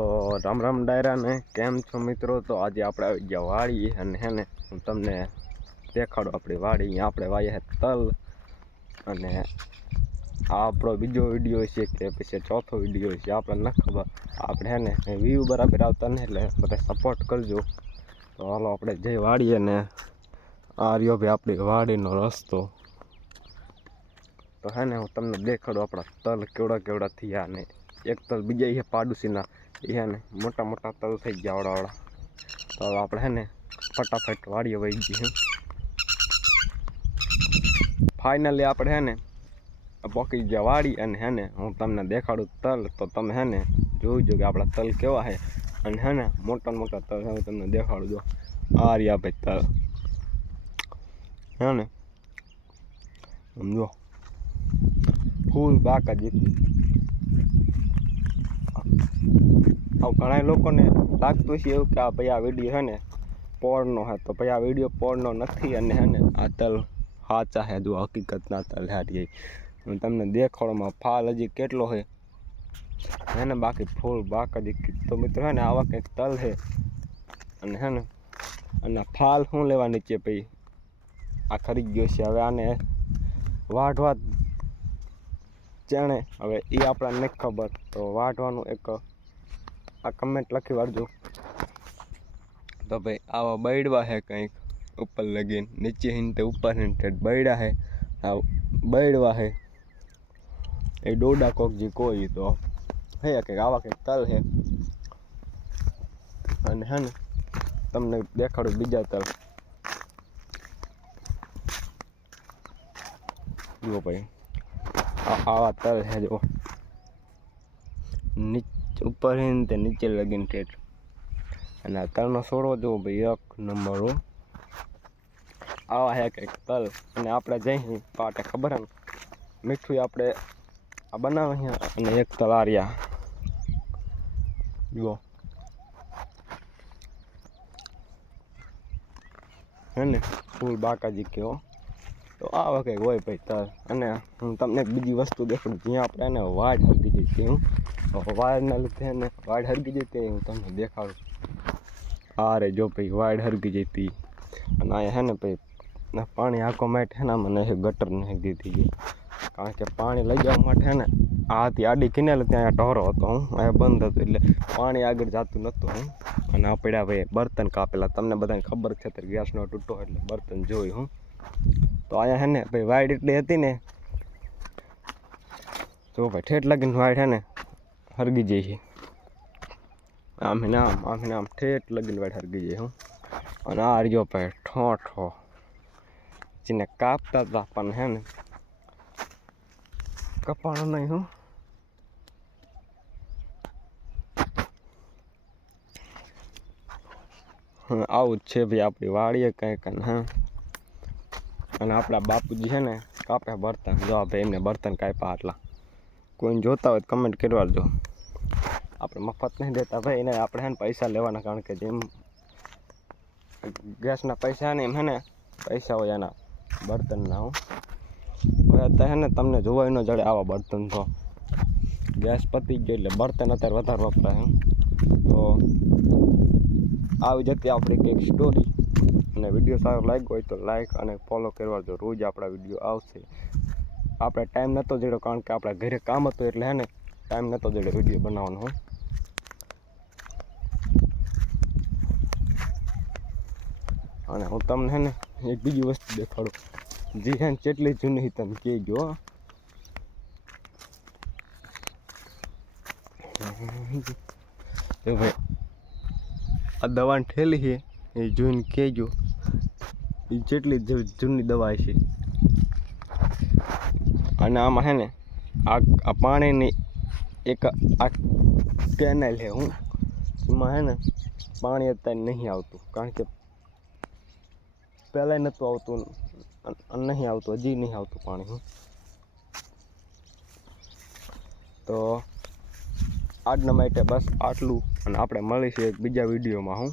તો રામ રામ ડાયરા ને કેમ છો મિત્રો। તો આજે આપણે આવી ગયા વાડી અને હેને હું તમને દેખાડું આપણી વાડી। અહીંયા આપણે વાયા તલ અને આ આપણો બીજો વિડીયો છે કે પછી ચોથો વિડીયો છે આપણને ન ખબર। આપણે હેને વ્યૂ બરાબર આવતા ને એટલે બધા સપોર્ટ કરજો। તો હાલો આપણે જઈ વાડીએ ને આ રહ્યો ભાઈ આપણી વાડીનો રસ્તો। તો હે ને હું તમને દેખાડું આપણા તલ કેવડા કેવડા થયા ને એક તલ બીજા છે પાડોશીના એ ને મોટા મોટા તલ થઈ ગયા વાળા। તો આપણે હે ને ફટાફટ વાડીએ વહી ગઈ ફાઇનલી આપણે હે ને પોકી ગયા વાડી અને હે ને હું તમને દેખાડું તલ। તો તમે હે ને જોઈજો કે આપણા તલ કેવા છે અને હે ને મોટા મોટા તલ હું તમને દેખાડું। જો આ રહ્યા ભાઈ તલ હે ને સમજો ફૂલ બાકા જેટલી। ઘણા લોકોને લાગતું છે એવું કે આ ભાઈ આ વિડીયો છે ને પોળનો છે, તો ભાઈ આ વિડીયો પોળનો નથી અને હે ને આ તલ સાચા છે। જો હકીકતના તલ હારી હું તમને દેખાડવામાં ફાલ હજી કેટલો છે હે ને બાકી ફૂલ બાકા જેટલી। તો મિત્રો હે ને આવા કંઈક તલ છે અને હે ને અને ફાલ શું લેવા નીચે ભાઈ આ ખરી ગયો છે। હવે આને વાઢવા ચણે હવે એ આપણને નથી ખબર, તો વાઢવાનું એક આ કમેન્ટ લખી વાળજો। તો ભાઈ આવા બૈડવા છે કંઈક ઉપર લગીને નીચે હિંતે ઉપર હિંતે બૈડા છે આ બૈડવા છે એ ડોડા કોક જે કોઈ તો હે કંઈક આવા કંઈક તલ છે અને હે ને તમને દેખાડું બીજા તલ। જુઓ ભાઈ આવા તલ છે જો નીચે ઉપર હિંતે નીચે લગીને ઠેઠ અને આ તલનો છોડવો જુઓ ભાઈ એક નંબર આવા છે કંઈક તલ। અને આપણે જઈ પાટે ખબર હે ને મીઠું આપણે આ બનાવે અને એક તલ આ રહ્યા જુઓ હે ને ફૂલ બાકાજી કયો। તો આવા કંઈક હોય ભાઈ તલ। અને હું તમને એક બીજી વસ્તુ દેખાડું જ્યાં આપણે એને વાડ હરગી જતી હું વાડના લીધે ને વાડ હરગી જતી હું તમને દેખાડું। આ રે જો ભાઈ વાડ હરગી જતી અને અહીંયા હે ને ભાઈ પાણી આખો માટે હે ને મને ગટર નાખી દીધી કારણ કે પાણી લઈ જવા માટે હે ને આથી આડી કિનારે ત્યાં ઢોરો હતો હું અહીંયા બંધ હતું એટલે પાણી આગળ જતું નહોતું હું। અને આ પડ્યા ભાઈ બર્તન કાપેલા તમને બધાને ખબર છે તો ગેસનો તૂટો એટલે બર્તન જોઈ હું। તો અહીંયા હે ને ભાઈ વાડ એટલી હતી ને તો ભાઈ ઠેઠ લાગીને વાડ હે ને હરગી જાય છે આમ ને આમ ઠેઠ લગીને વાડ હરગી જાય હું। અને આ રહ્યો ભાઈ ઠોઠો જેને કાપતા હતા પણ હે ને કપાણો નહીં હું આવું જ છે ભાઈ આપણી વાડીએ કંઈક હા। અને આપણા બાપુજી છે ને કાપે બર્તન જો ભાઈ એમને બર્તન કાપ્યા આટલા કોઈને જોતા હોય તો કમેન્ટ કરવા દો। આપણે મફત નહીં દેતા ભાઈ એને આપણે હે ને પૈસા લેવાના કારણ કે જેમ ગેસના પૈસા ને એમ હે ને પૈસા હોય એના બર્તનના હું હવે અત્યારે હે ને તમને જોવાય ન જડે આવા બર્તન તો ગેસ પતી ગયો એટલે બર્તન અત્યારે વધારે વપરાય હું। તો આવી જતી આપણી કંઈક સ્ટોરી અને વિડીયો સારો લાગ્યો હોય તો લાઈક અને ફોલો કરવા દો। રોજ આપણા વિડીયો આવશે। આપણે ટાઈમ નહોતો જડ્યો કારણ કે આપણા ઘરે કામ હતું એટલે હે ને ટાઈમ નહોતો જડ્યો વિડીયો બનાવવાનો હું। અને હું તમને હે ને એક બીજી વસ્તુ દેખાડું જે હે ને કેટલી જૂની તમે કહેજો। તો ભાઈ આ દવાની ઠેલી છે એ જોઈને કહેજો એ જેટલી જૂની દવા છે। અને આમાં હે ને આ પાણીની એક આ કેનાલ છે હું એમાં હે ને પાણી અત્યારે નહીં આવતું કારણ કે પહેલાંય નહોતું આવતું નહીં આવતું હજી નહીં આવતું પાણી હું। તો આજના માટે બસ આટલું અને આપણે મળીશું એક બીજા વિડીયોમાં હું।